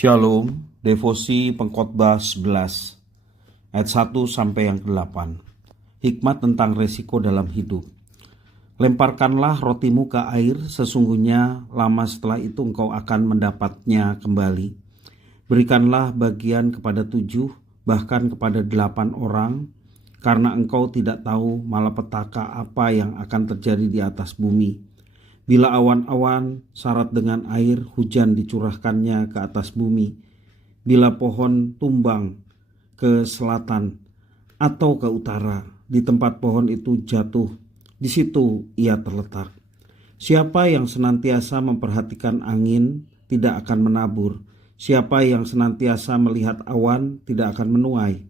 Shalom, devosi pengkhotbah 11, ayat 1 sampai yang 8. Hikmat tentang resiko dalam hidup. Lemparkanlah rotimu ke air, sesungguhnya lama setelah itu engkau akan mendapatnya kembali. Berikanlah bagian kepada 7, bahkan kepada 8 orang, karena engkau tidak tahu malapetaka apa yang akan terjadi di atas bumi. Bila awan-awan syarat dengan air, hujan dicurahkannya ke atas bumi. Bila pohon tumbang ke selatan atau ke utara, di tempat pohon itu jatuh, di situ ia terletak. Siapa yang senantiasa memperhatikan angin tidak akan menabur. Siapa yang senantiasa melihat awan tidak akan menuai.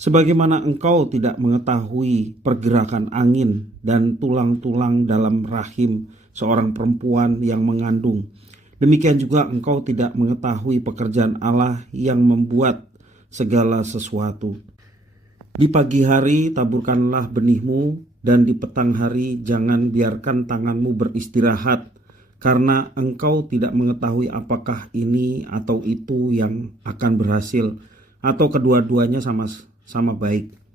Sebagaimana engkau tidak mengetahui pergerakan angin dan tulang-tulang dalam rahim seorang perempuan yang mengandung, demikian juga engkau tidak mengetahui pekerjaan Allah yang membuat segala sesuatu. Di pagi hari taburkanlah benihmu, dan di petang hari jangan biarkan tanganmu beristirahat, karena engkau tidak mengetahui apakah ini atau itu yang akan berhasil, atau kedua-duanya sama baik.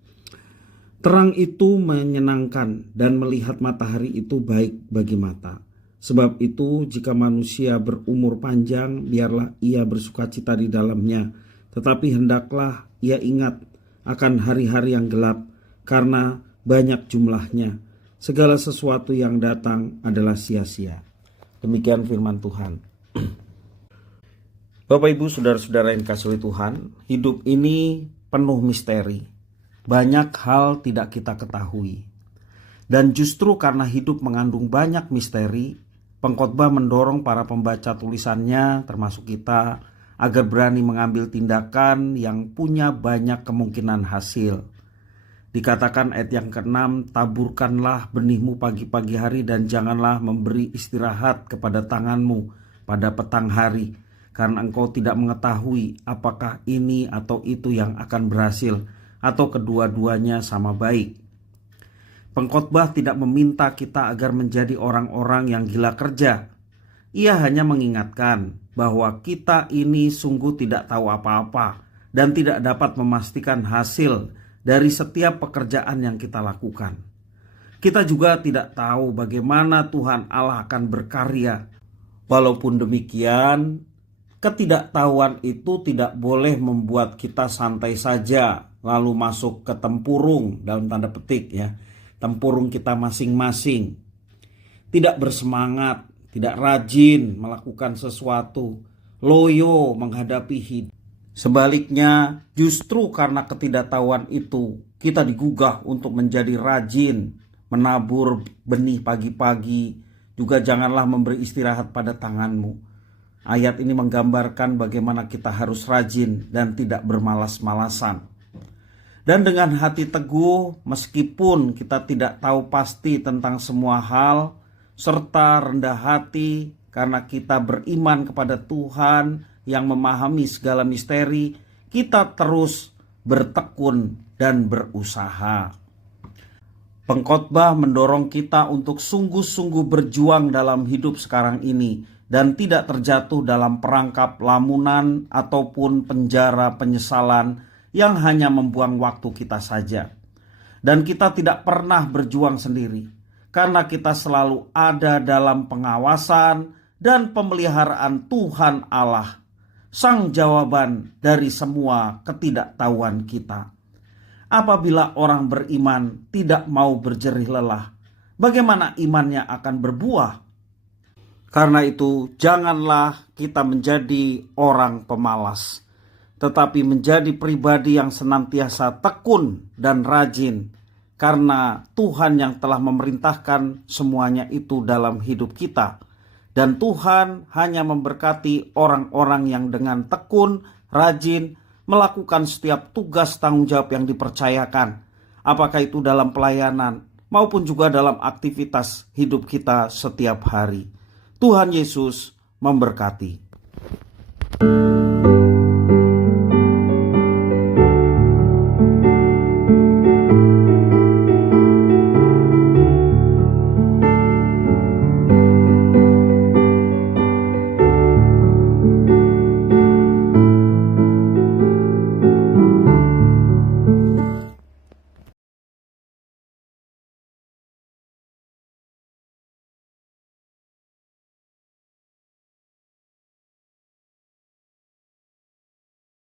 Terang itu menyenangkan, dan melihat matahari itu baik bagi mata. Sebab itu jika manusia berumur panjang, biarlah ia bersukacita di dalamnya. Tetapi hendaklah ia ingat akan hari-hari yang gelap, karena banyak jumlahnya. Segala sesuatu yang datang adalah sia-sia. Demikian firman Tuhan. Bapak Ibu saudara-saudara yang dikasihi Tuhan, hidup ini penuh misteri. Banyak hal tidak kita ketahui. Dan justru karena hidup mengandung banyak misteri, pengkhotbah mendorong para pembaca tulisannya, termasuk kita, agar berani mengambil tindakan yang punya banyak kemungkinan hasil. Dikatakan ayat yang ke-6, taburkanlah benihmu pagi-pagi hari dan janganlah memberi istirahat kepada tanganmu pada petang hari, karena engkau tidak mengetahui apakah ini atau itu yang akan berhasil, atau kedua-duanya sama baik. Pengkhotbah tidak meminta kita agar menjadi orang-orang yang gila kerja. Ia hanya mengingatkan bahwa kita ini sungguh tidak tahu apa-apa dan tidak dapat memastikan hasil dari setiap pekerjaan yang kita lakukan. Kita juga tidak tahu bagaimana Tuhan Allah akan berkarya. Walaupun demikian, ketidaktahuan itu tidak boleh membuat kita santai saja lalu masuk ke tempurung, dalam tanda petik ya, tempurung kita masing-masing. Tidak bersemangat, tidak rajin melakukan sesuatu, loyo menghadapi hidup. Sebaliknya, justru karena ketidaktahuan itu, kita digugah untuk menjadi rajin, menabur benih pagi-pagi. Juga janganlah memberi istirahat pada tanganmu. Ayat ini menggambarkan bagaimana kita harus rajin dan tidak bermalas-malasan. Dan dengan hati teguh, meskipun kita tidak tahu pasti tentang semua hal, serta rendah hati karena kita beriman kepada Tuhan yang memahami segala misteri, kita terus bertekun dan berusaha. Pengkhotbah mendorong kita untuk sungguh-sungguh berjuang dalam hidup sekarang ini dan tidak terjatuh dalam perangkap lamunan ataupun penjara penyesalan yang hanya membuang waktu kita saja. Dan kita tidak pernah berjuang sendiri, karena kita selalu ada dalam pengawasan dan pemeliharaan Tuhan Allah, sang jawaban dari semua ketidaktahuan kita. Apabila orang beriman tidak mau berjerih lelah, bagaimana imannya akan berbuah? Karena itu, janganlah kita menjadi orang pemalas, tetapi menjadi pribadi yang senantiasa tekun dan rajin, karena Tuhan yang telah memerintahkan semuanya itu dalam hidup kita. Dan Tuhan hanya memberkati orang-orang yang dengan tekun, rajin, melakukan setiap tugas tanggung jawab yang dipercayakan, apakah itu dalam pelayanan maupun juga dalam aktivitas hidup kita setiap hari. Tuhan Yesus memberkati.